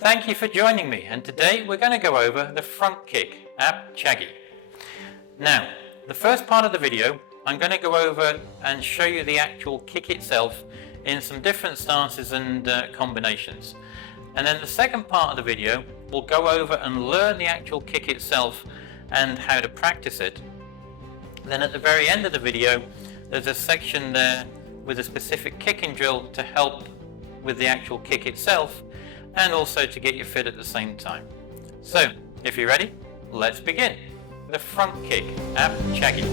Thank you for joining me, and today we're going to go over the front kick at Chagi. Now, the first part of the video, I'm going to go over and show you the actual kick itself in some different stances and combinations. And then the second part of the video, we'll go over and learn the actual kick itself and how to practice it. Then at the very end of the video, there's a section there with a specific kicking drill to help with the actual kick itself and also to get you fit at the same time. So, if you're ready, let's begin. The front kick at Chagi.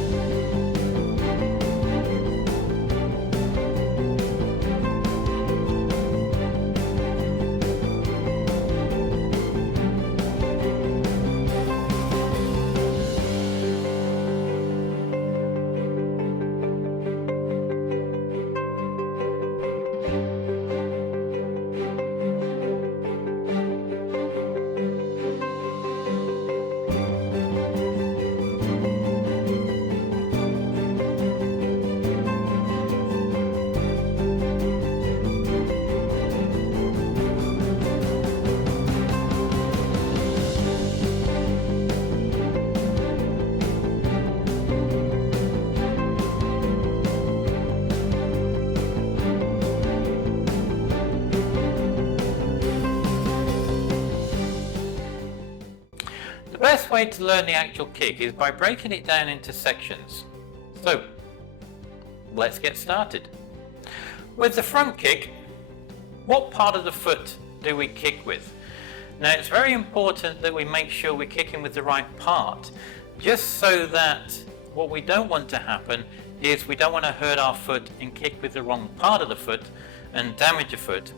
The best way to learn the actual kick is by breaking it down into sections. So, let's get started. With the front kick, what part of the foot do we kick with? Now, it's very important that we make sure we're kicking with the right part, just so that what we don't want to happen is we don't want to hurt our foot and kick with the wrong part of the foot and damage the foot.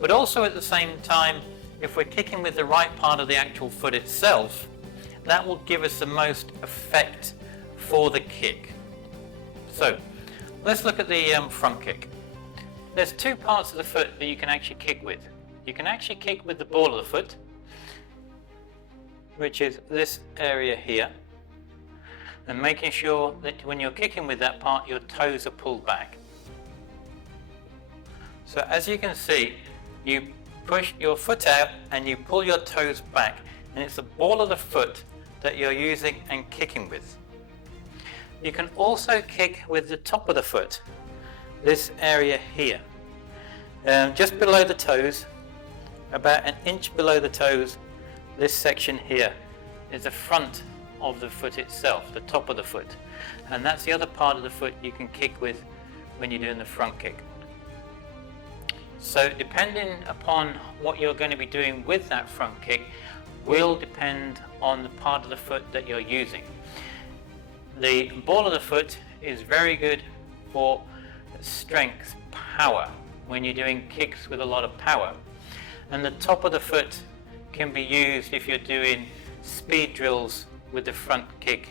But also at the same time, if we're kicking with the right part of the actual foot itself, that will give us the most effect for the kick. So, let's look at the front kick. There's two parts of the foot that you can actually kick with. You can actually kick with the ball of the foot, which is this area here, and making sure that when you're kicking with that part, your toes are pulled back. So as you can see, you push your foot out and you pull your toes back, and it's the ball of the foot that you're using and kicking with. You can also kick with the top of the foot, this area here, just below the toes, about an inch below the toes. This section here is the front of the foot itself, the top of the foot, and that's the other part of the foot you can kick with when you're doing the front kick. So depending upon what you're going to be doing with that front kick will depend on the part of the foot that you're using. The ball of the foot is very good for strength, power, when you're doing kicks with a lot of power. And the top of the foot can be used if you're doing speed drills with the front kick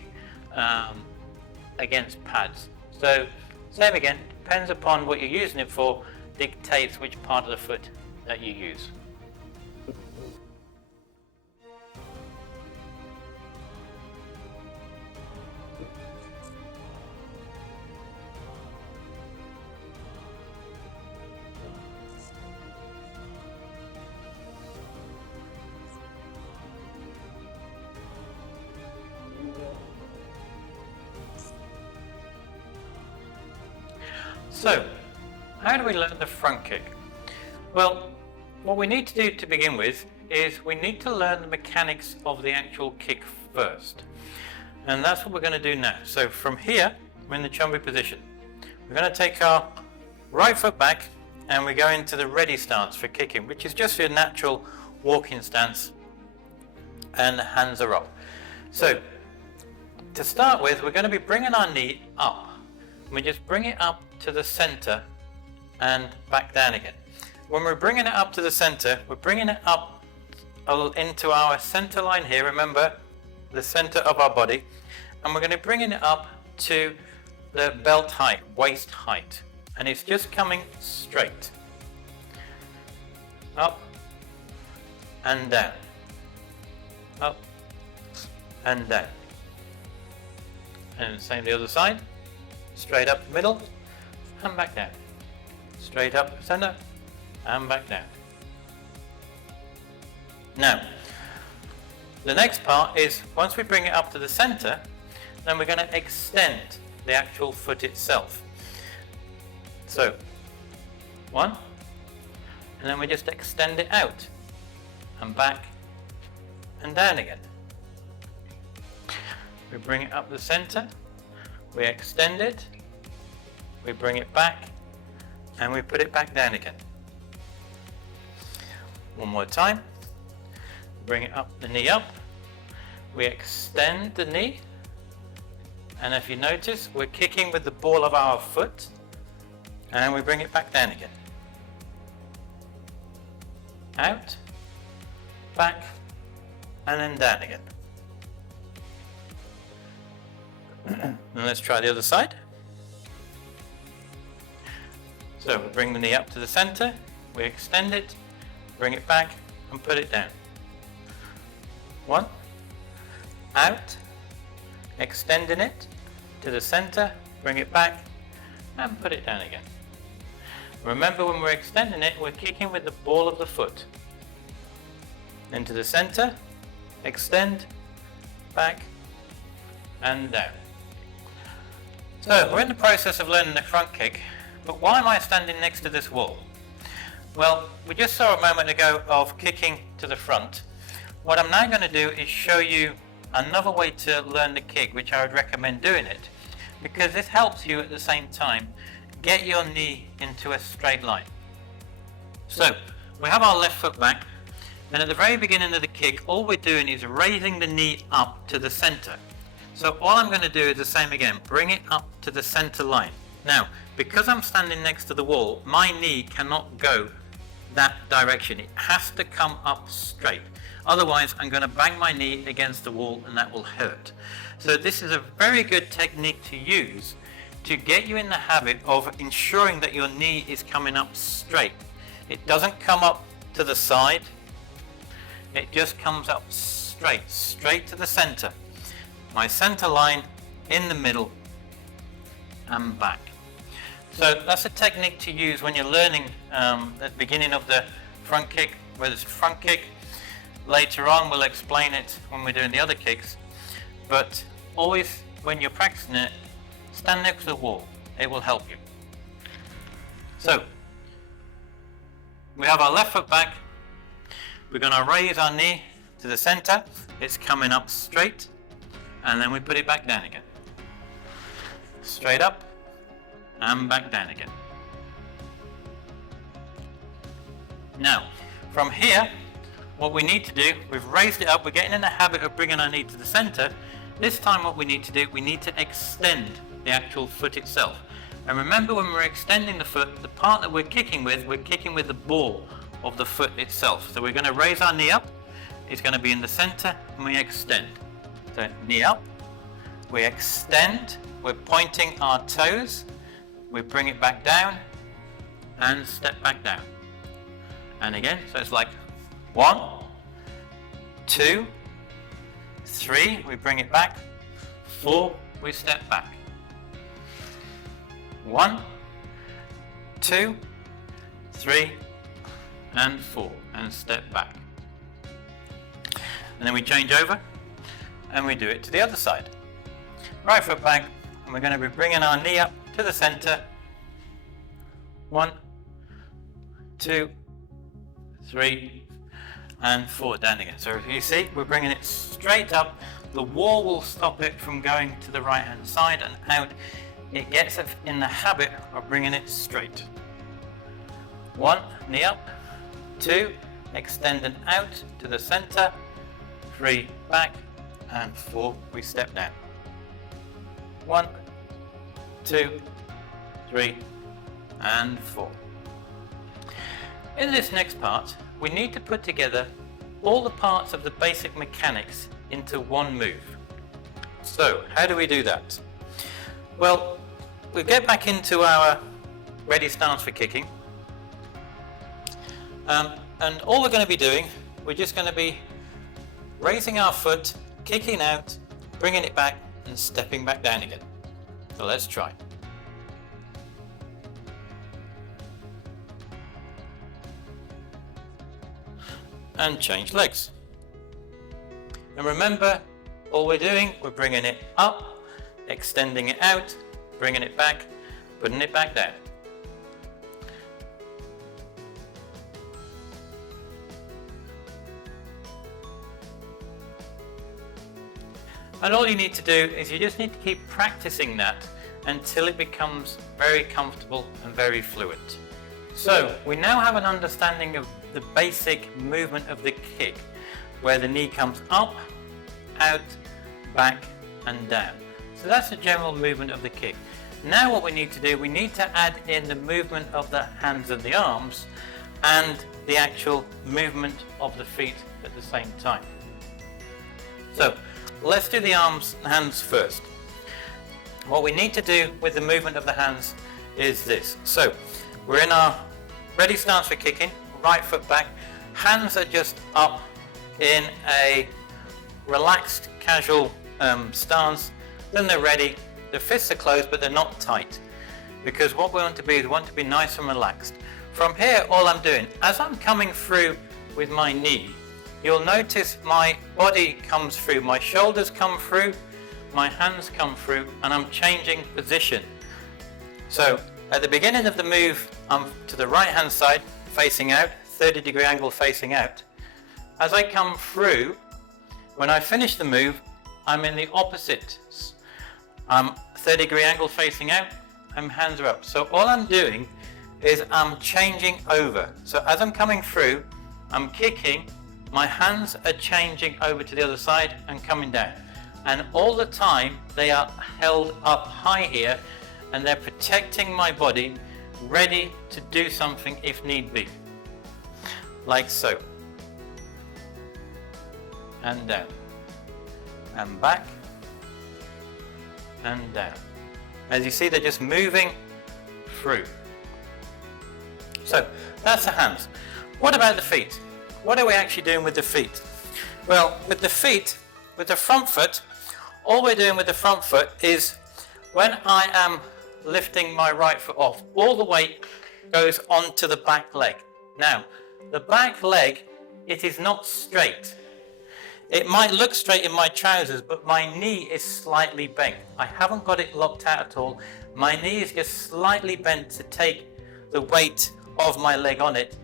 against pads. So, same again, depends upon what you're using it for, dictates which part of the foot that you use. So, how do we learn the front kick? Well, what we need to do to begin with is we need to learn the mechanics of the actual kick first. And that's what we're going to do now. So from here, we're in the chumbi position. We're going to take our right foot back and we go into the ready stance for kicking, which is just your natural walking stance, and the hands are up. So, to start with, we're going to be bringing our knee up. We just bring it up to the center and back down again. When we're bringing it up to the center, we're bringing it up into our center line here, remember, the center of our body, and we're going to bring it up to the belt height, waist height, and it's just coming straight. Up and down. Up and down. And same the other side. Straight up the middle and back down. Straight up center and back down. Now, the next part is once we bring it up to the center, then we're going to extend the actual foot itself. So, one, and then we just extend it out and back and down again. We bring it up the center, we extend it, we bring it back, and we put it back down again. One more time. Bring it up, the knee up, we extend the knee, and if you notice, we're kicking with the ball of our foot, and we bring it back down again. Out, back, and then down again. And let's try the other side. So we bring the knee up to the center, we extend it, bring it back, and put it down. One, out, extending it to the center, bring it back, and put it down again. Remember, when we're extending it, we're kicking with the ball of the foot. Into the center, extend, back, and down. So we're in the process of learning the front kick, but why am I standing next to this wall? Well, we just saw a moment ago of kicking to the front. What I'm now going to do is show you another way to learn the kick, which I would recommend doing it, because this helps you at the same time get your knee into a straight line. So we have our left foot back, and at the very beginning of the kick, all we're doing is raising the knee up to the center. So all I'm going to do is the same again, bring it up to the center line. Now, because I'm standing next to the wall, my knee cannot go that direction. It has to come up straight. Otherwise, I'm going to bang my knee against the wall and that will hurt. So this is a very good technique to use to get you in the habit of ensuring that your knee is coming up straight. It doesn't come up to the side. It just comes up straight to the center. My center line in the middle and back. So that's a technique to use when you're learning at the beginning of the front kick, whether it's front kick. Later on we'll explain it when we're doing the other kicks, but always when you're practicing it, stand next to the wall. It will help you. So we have our left foot back. We're going to raise our knee to the center. It's coming up straight, and then we put it back down again. Straight up and back down again. Now, from here, what we need to do, we've raised it up, we're getting in the habit of bringing our knee to the center. This time what we need to do, we need to extend the actual foot itself. And remember, when we're extending the foot, the part that we're kicking with the ball of the foot itself. So we're going to raise our knee up, it's going to be in the center, and we extend. So knee up, we extend, we're pointing our toes, we bring it back down, and step back down. And again, so it's like 1, 2, 3, we bring it back, 4, we step back. 1, 2, 3, and 4, and step back. And then we change over, and we do it to the other side. Right foot back, and we're going to be bringing our knee up to the center. 1, 2, 3, and 4, down again. So if you see, we're bringing it straight up. The wall will stop it from going to the right hand side and out. It gets it in the habit of bringing it straight. 1, knee up. 2, extend and out to the center. 3, back. And 4, we step down. 1, 2, 3, and 4. In this next part, we need to put together all the parts of the basic mechanics into one move. So, how do we do that? Well, we get back into our ready stance for kicking. And all we're going to be doing, we're just going to be raising our foot, kicking out, bringing it back, and stepping back down again. So let's try. And change legs. And remember, all we're doing, we're bringing it up, extending it out, bringing it back, putting it back down. And all you need to do is you just need to keep practicing that until it becomes very comfortable and very fluent. So we now have an understanding of the basic movement of the kick, where the knee comes up, out, back and down. So that's the general movement of the kick. Now what we need to do, we need to add in the movement of the hands and the arms and the actual movement of the feet at the same time. So let's do the hands first. What we need to do with the movement of the hands is this. So we're in our ready stance for kicking, right foot back, hands are just up in a relaxed, casual stance. Then they're ready, the fists are closed but they're not tight, because what we want to be is we want to be nice and relaxed. From here, all I'm doing, as I'm coming through with my knee, you'll notice my body comes through, my shoulders come through, my hands come through, and I'm changing position. So at the beginning of the move, I'm to the right hand side, facing out, 30-degree angle facing out. As I come through, when I finish the move, I'm in the opposite. I'm 30-degree angle facing out, and hands are up. So all I'm doing is I'm changing over. So as I'm coming through, I'm kicking, my hands are changing over to the other side and coming down. And all the time they are held up high here and they're protecting my body, ready to do something if need be. Like so. And down. And back. And down. As you see, they're just moving through. So that's the hands. What about the feet? What are we actually doing with the feet? Well, with the feet, with the front foot, all we're doing with the front foot is when I am lifting my right foot off, all the weight goes onto the back leg. Now, the back leg, it is not straight. It might look straight in my trousers, but my knee is slightly bent. I haven't got it locked out at all. My knee is just slightly bent to take the weight of my leg on it.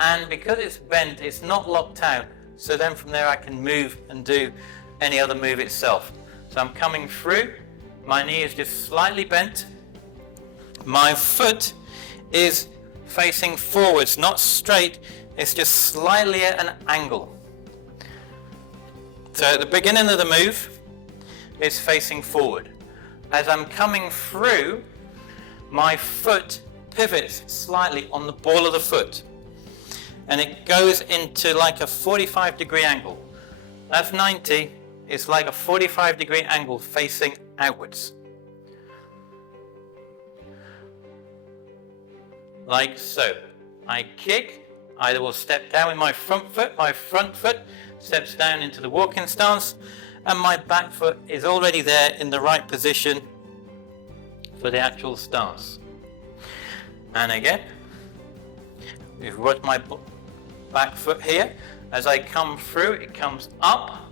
And because it's bent, it's not locked out. So then from there I can move and do any other move itself. So I'm coming through, my knee is just slightly bent. My foot is facing forwards, not straight, it's just slightly at an angle. So at the beginning of the move, it's facing forward. As I'm coming through, my foot pivots slightly on the ball of the foot. And it goes into like a 45-degree angle. That's 90, it's like a 45-degree angle facing outwards. Like so. I kick, I will step down with my front foot steps down into the walking stance, and my back foot is already there in the right position for the actual stance. And again, we've got my back foot here. As I come through, it comes up.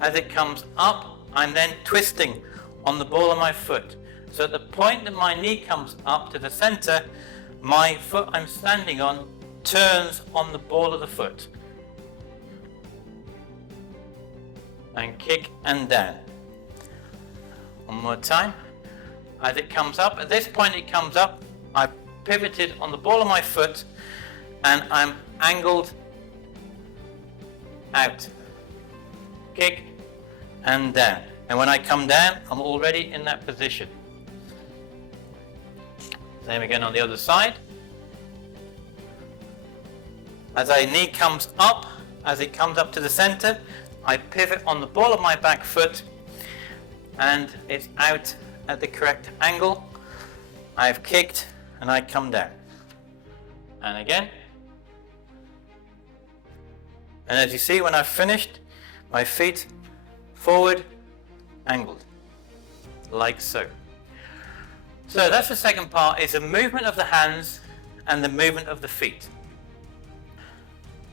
As it comes up, I'm then twisting on the ball of my foot. So at the point that my knee comes up to the center, my foot I'm standing on turns on the ball of the foot. And kick and down. One more time. As it comes up, at this point it comes up, I pivoted on the ball of my foot and I'm angled out. Kick and down. And when I come down, I'm already in that position. Same again on the other side. As my knee comes up, as it comes up to the center, I pivot on the ball of my back foot and it's out at the correct angle. I've kicked and I come down. And again. And as you see, when I've finished, my feet forward, angled, like so. So that's the second part, is the movement of the hands and the movement of the feet.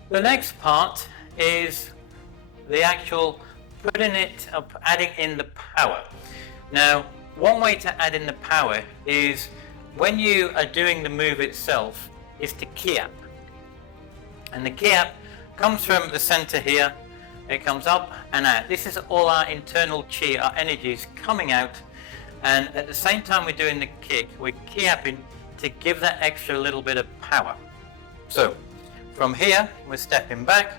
The next part is the actual adding in the power. Now, one way to add in the power is when you are doing the move itself is to kiap. And the kiap comes from the center here. It comes up and out. This is all our internal chi, our energies coming out. And at the same time we're doing the kick, we're kiaping to give that extra little bit of power. So from here, we're stepping back,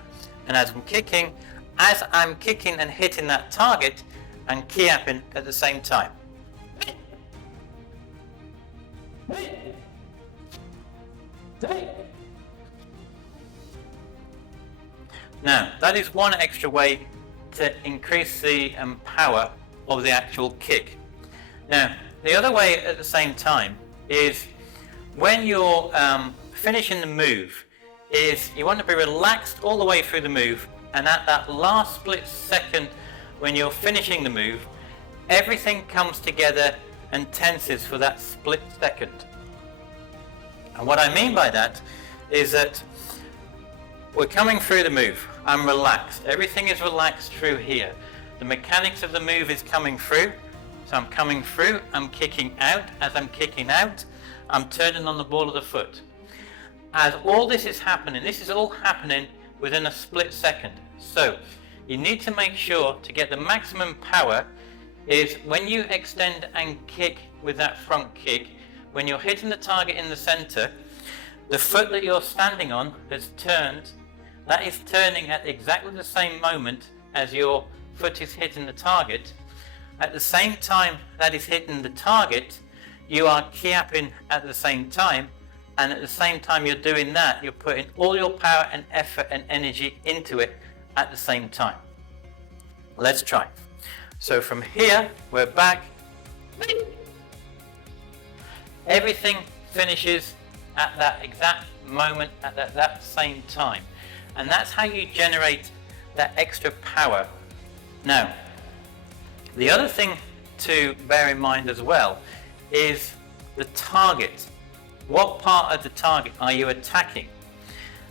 and as I'm kicking and hitting that target, and kiaping at the same time. Now, that is one extra way to increase the power of the actual kick. Now, the other way at the same time is when you're finishing the move, is you want to be relaxed all the way through the move, and at that last split second when you're finishing the move, everything comes together and tenses for that split second. And what I mean by that is that we're coming through the move. I'm relaxed. Everything is relaxed through here. The mechanics of the move is coming through. So I'm coming through, I'm kicking out. As I'm kicking out, I'm turning on the ball of the foot. As all this is happening, this is all happening within a split second. So you need to make sure to get the maximum power is when you extend and kick with that front kick, when you're hitting the target in the center, the foot that you're standing on has turned. That is turning at exactly the same moment as your foot is hitting the target. At the same time that is hitting the target, you are kiaping at the same time, and at the same time you're doing that, you're putting all your power and effort and energy into it at the same time. Let's try. So from here, we're back. Everything finishes at that exact moment, at that same time. And that's how you generate that extra power. Now, the other thing to bear in mind as well is the target. What part of the target are you attacking?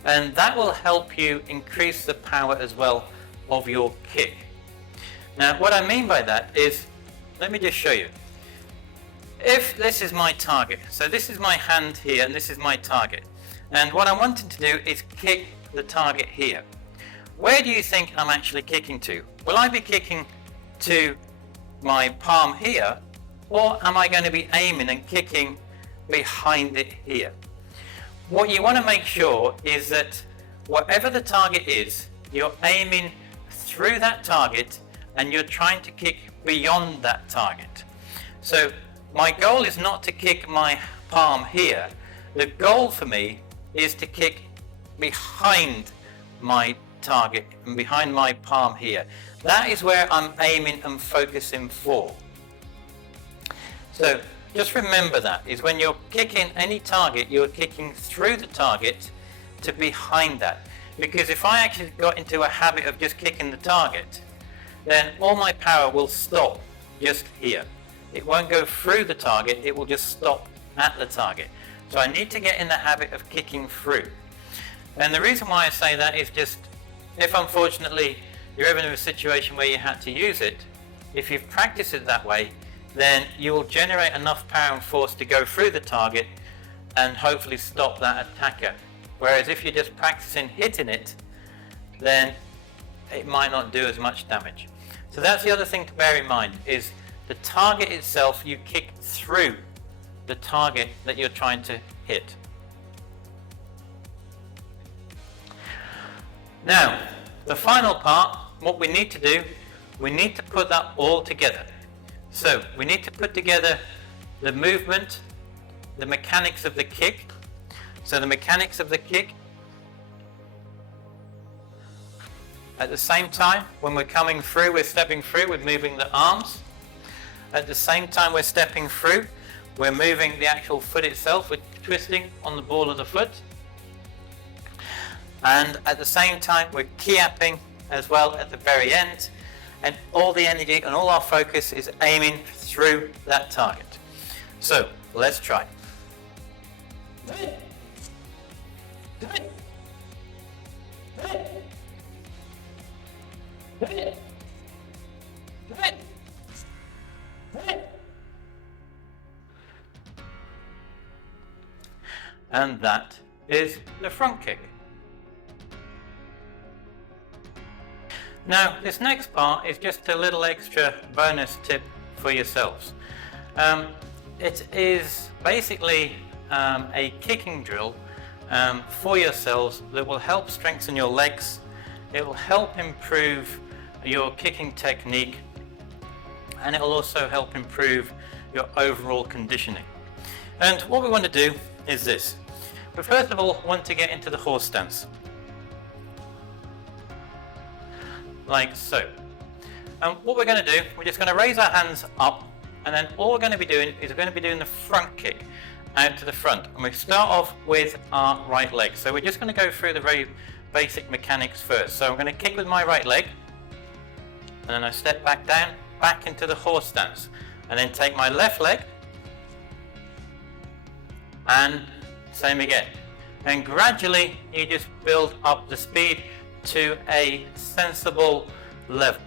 And that will help you increase the power as well of your kick. Now, what I mean by that is, let me just show you. If this is my target, so this is my hand here and this is my target. And what I'm wanting to do is kick the target here. Where do you think I'm actually kicking to? Will I be kicking to my palm here, or am I going to be aiming and kicking behind it here? What you want to make sure is that whatever the target is, you're aiming through that target and you're trying to kick beyond that target. So my goal is not to kick my palm here. The goal for me is to kick behind my target and behind my palm here. That is where I'm aiming and focusing for. So just remember that, is when you're kicking any target, you're kicking through the target to behind that. Because if I actually got into a habit of just kicking the target, then all my power will stop just here. It won't go through the target, it will just stop at the target. So I need to get in the habit of kicking through. And the reason why I say that is just, if unfortunately you're ever in a situation where you had to use it, if you've practiced it that way, then you will generate enough power and force to go through the target and hopefully stop that attacker. Whereas if you're just practicing hitting it, then it might not do as much damage. So that's the other thing to bear in mind, is the target itself, you kick through the target that you're trying to hit. Now, the final part, what we need to do, we need to put that all together. So we need to put together the movement, the mechanics of the kick. So the mechanics of the kick, at the same time, when we're coming through, we're stepping through, we're moving the arms. At the same time we're stepping through, we're moving the actual foot itself, we're twisting on the ball of the foot. And at the same time we're kiaping as well at the very end. And all the energy and all our focus is aiming through that target. So let's try. and that is the front kick. Now, this next part is just a little extra bonus tip for yourselves. It is basically a kicking drill for yourselves that will help strengthen your legs. It will help improve your kicking technique, and it will also help improve your overall conditioning. And what we want to do is this. We first of all want to get into the horse stance, like so. And what we're going to do, we're just going to raise our hands up, and then all we're going to be doing is we're going to be doing the front kick out to the front. And we start off with our right leg. So we're just going to go through the very basic mechanics first. So I'm going to kick with my right leg, and then I step back down, back into the horse stance, and then take my left leg, and same again. And gradually you just build up the speed to a sensible level.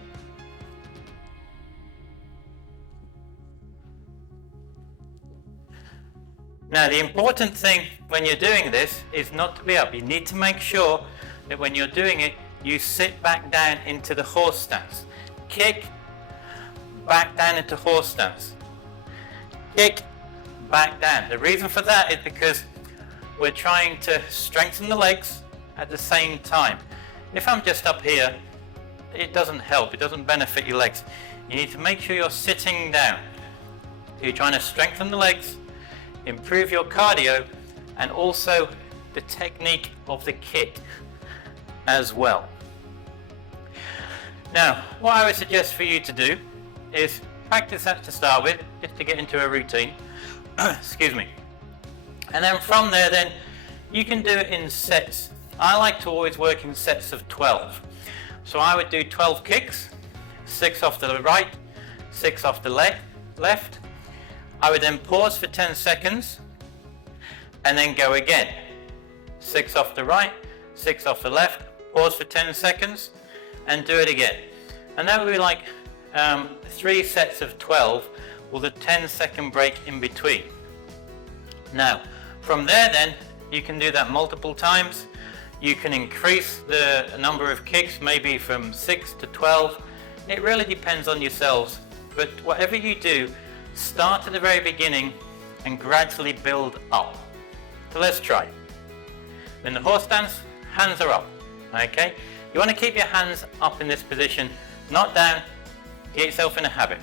Now, the important thing when you're doing this is not to be up. You need to make sure that when you're doing it, you sit back down into the horse stance. Kick, back down into horse stance. Kick, back down. The reason for that is because we're trying to strengthen the legs at the same time. If I'm just up here, it doesn't help. It doesn't benefit your legs. You need to make sure you're sitting down. You're trying to strengthen the legs, improve your cardio, and also the technique of the kick as well. Now, what I would suggest for you to do is practice that to start with, just to get into a routine. Excuse me. And then from there, then you can do it in sets. I like to always work in sets of 12. So I would do 12 kicks, 6 off to the right, 6 off the left. I would then pause for 10 seconds and then go again. 6 off the right, 6 off the left, pause for 10 seconds and do it again. And that would be like 3 sets of 12 with a 10-second break in between. Now, from there then, you can do that multiple times. You can increase the number of kicks, maybe from 6 to 12. It really depends on yourselves. But whatever you do, start at the very beginning and gradually build up. So let's try. In the horse stance, hands are up. Okay? You want to keep your hands up in this position, not down. Get yourself in a habit.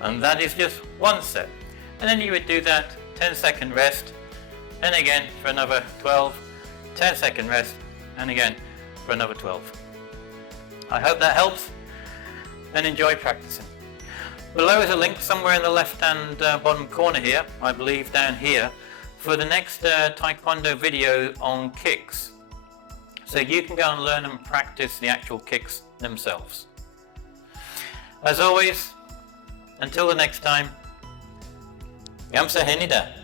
And that is just one set. And then you would do that 10-second rest, and again for another 12, 10-second rest, and again for another 12. I hope that helps, and enjoy practicing. Below is a link somewhere in the left-hand bottom corner here, I believe down here, for the next Taekwondo video on kicks. So you can go and learn and practice the actual kicks themselves. As always, until the next time, 감사합니다.